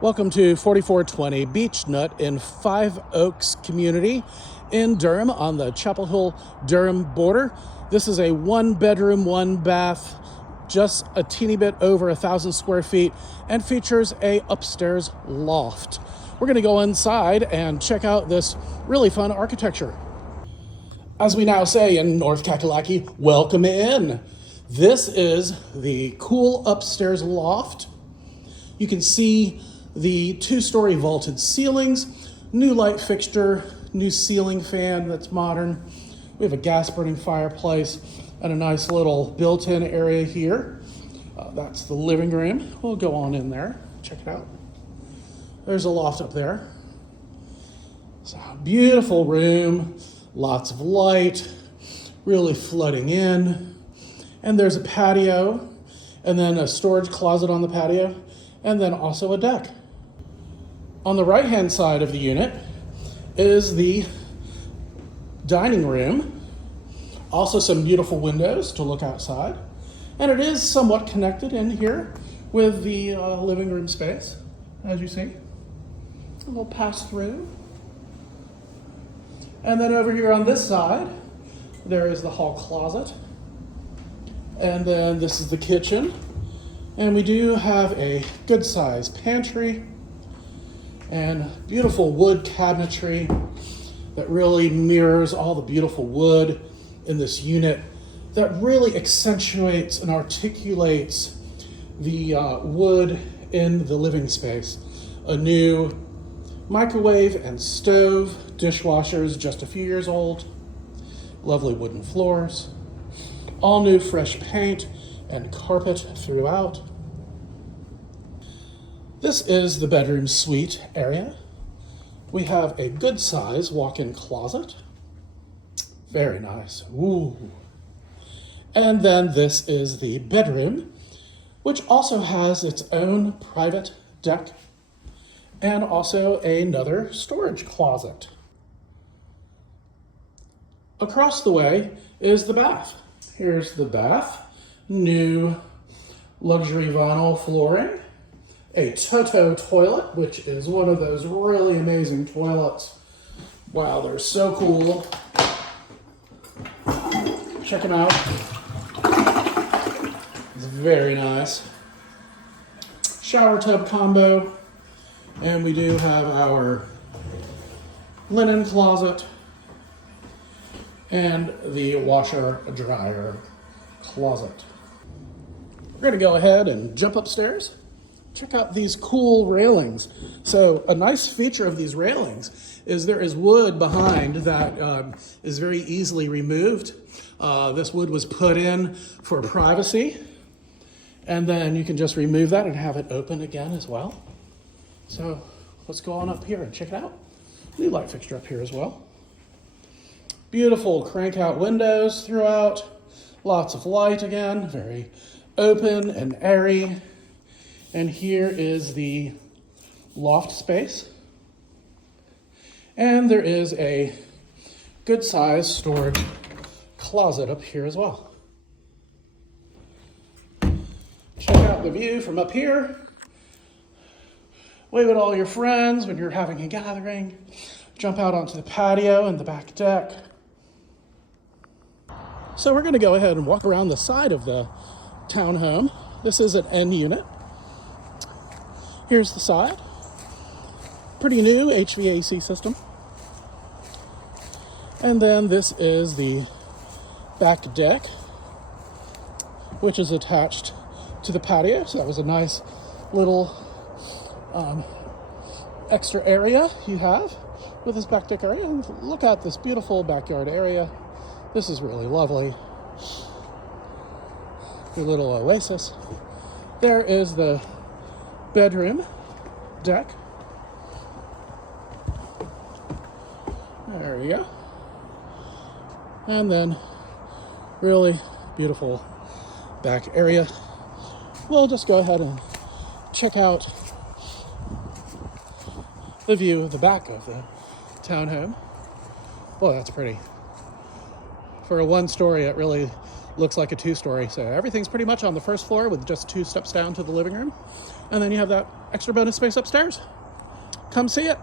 Welcome to 4420 Beechnut in Five Oaks community in Durham on the Chapel Hill Durham border. This is a 1-bedroom, 1-bath, just a teeny bit over 1,000 square feet, and features a upstairs loft. We're going to go inside and check out this really fun architecture. As we now say in North Kakalaki, welcome in. This is the cool upstairs loft. You can see the 2-story vaulted ceilings, new light fixture, new ceiling fan that's modern. We have a gas burning fireplace and a nice little built-in area here. That's the living room. We'll go on in there, check it out. There's a loft up there. It's a beautiful room, lots of light, really flooding in. And there's a patio, and then a storage closet on the patio, and then also a deck. On the right-hand side of the unit is the dining room. Also some beautiful windows to look outside. And it is somewhat connected in here with the living room space, as you see. A little pass-through. And then over here on this side, there is the hall closet. And then this is the kitchen. And we do have a good-sized pantry and beautiful wood cabinetry that really mirrors all the beautiful wood in this unit that really accentuates and articulates the wood in the living space. A new microwave and stove, dishwashers just a few years old, lovely wooden floors, all new fresh paint and carpet throughout. This is the bedroom suite area. We have a good size walk-in closet. Very nice. Ooh. And then this is the bedroom, which also has its own private deck and also another storage closet. Across the way is the bath. Here's the bath. New luxury vinyl flooring, a Toto toilet, which is one of those really amazing toilets. Wow, they're so cool. Check them out. It's very nice. Shower tub combo, and we do have our linen closet and the washer dryer closet. We're going to go ahead and jump upstairs. Check out these cool railings. So a nice feature of these railings is there is wood behind that is very easily removed. This wood was put in for privacy, and then you can just remove that and have it open again as well. So let's go on up here and check it out. New light fixture up here as well. Beautiful crank out windows throughout. Lots of light again, very open and airy. And here is the loft space. And there is a good sized storage closet up here as well. Check out the view from up here. Wave at all your friends when you're having a gathering. Jump out onto the patio and the back deck. So we're going to go ahead and walk around the side of the townhome. This is an end unit. Here's the side. Pretty new HVAC system. And then this is the back deck, which is attached to the patio. So that was a nice little extra area you have with this back deck area. And look at this beautiful backyard area. This is really lovely. Your little oasis. There is the bedroom deck. There we go. And then really beautiful back area. We'll just go ahead and check out the view of the back of the townhome. Boy, that's pretty. For a 1-story, it really looks like a 2-story. So everything's pretty much on the first floor with just 2 steps down to the living room. And then you have that extra bonus space upstairs. Come see it.